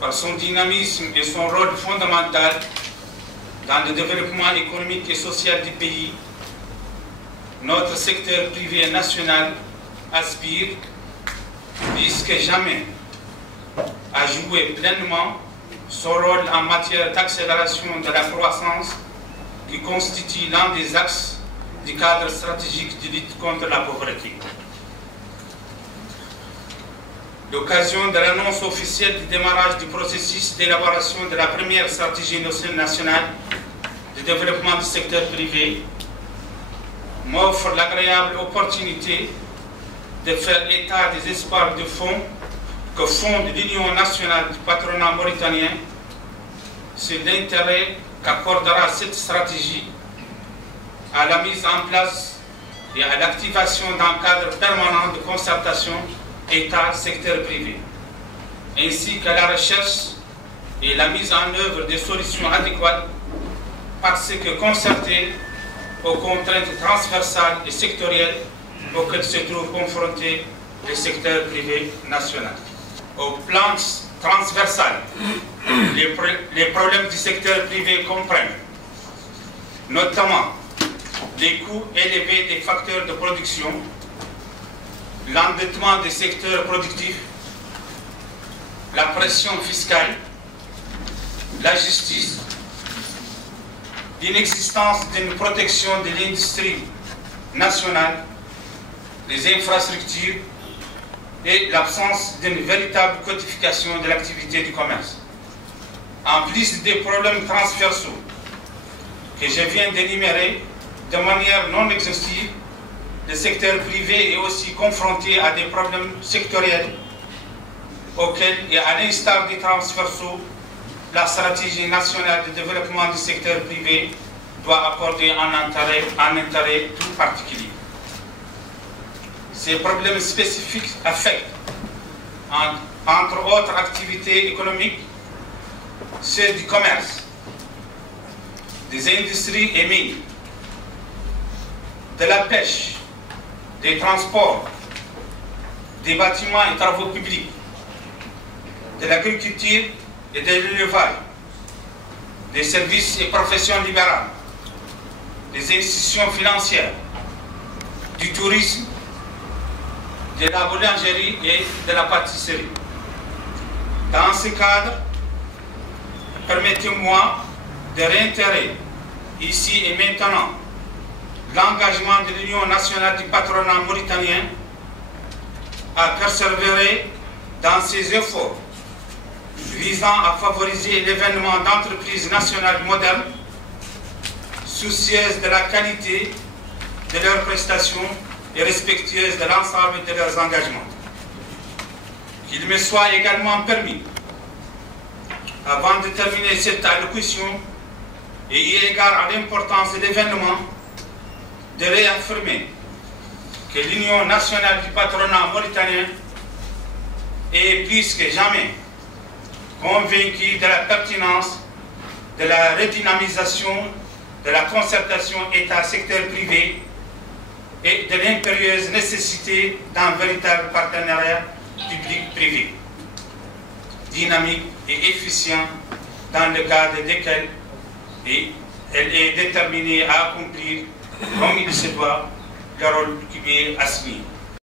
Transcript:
par son dynamisme et son rôle fondamental dans le développement économique et social du pays, notre secteur privé national aspire, plus que jamais, à jouer pleinement son rôle en matière d'accélération de la croissance qui constitue l'un des axes du cadre stratégique de lutte contre la pauvreté. L'occasion de l'annonce officielle du démarrage du processus d'élaboration de la première stratégie nationale de développement du secteur privé m'offre l'agréable opportunité de faire état des espoirs de fonds que fonde l'Union nationale du patronat mauritanien sur l'intérêt qu'accordera cette stratégie à la mise en place et à l'activation d'un cadre permanent de concertation État-secteur privé, ainsi qu'à la recherche et la mise en œuvre des solutions adéquates parce que concertées aux contraintes transversales et sectorielles auxquelles se trouve confronté le secteur privé national. Au plan transversal, les problèmes du secteur privé comprennent notamment les coûts élevés des facteurs de production, l'endettement des secteurs productifs, la pression fiscale, la justice, l'inexistence d'une protection de l'industrie nationale, les infrastructures et l'absence d'une véritable codification de l'activité du commerce. En plus des problèmes transversaux que je viens d'énumérer de manière non exhaustive, le secteur privé est aussi confronté à des problèmes sectoriels auxquels, et à l'instar des transversaux, la stratégie nationale de développement du secteur privé doit accorder un intérêt tout particulier. Ces problèmes spécifiques affectent, entre autres activités économiques, ceux du commerce, des industries et mines, de la pêche, des transports, des bâtiments et travaux publics, de l'agriculture et de l'élevage, des services et professions libérales, des institutions financières, du tourisme, de la boulangerie et de la pâtisserie. Dans ce cadre, permettez-moi de réitérer ici et maintenant l'engagement de l'Union nationale du patronat mauritanien à persévérer dans ses efforts visant à favoriser l'événement d'entreprises nationales modernes, soucieuses de la qualité de leurs prestations et respectueuses de l'ensemble de leurs engagements. Qu'il me soit également permis, avant de terminer cette allocution, et eu égard à l'importance de l'événement, de réaffirmer que l'Union nationale du patronat mauritanien est plus que jamais convaincue de la pertinence de la redynamisation de la concertation État-secteur privé et de l'impérieuse nécessité d'un véritable partenariat public-privé, dynamique et efficient dans le cadre desquels elle est déterminée à accomplir comme il se doit le rôle qui lui est assigné.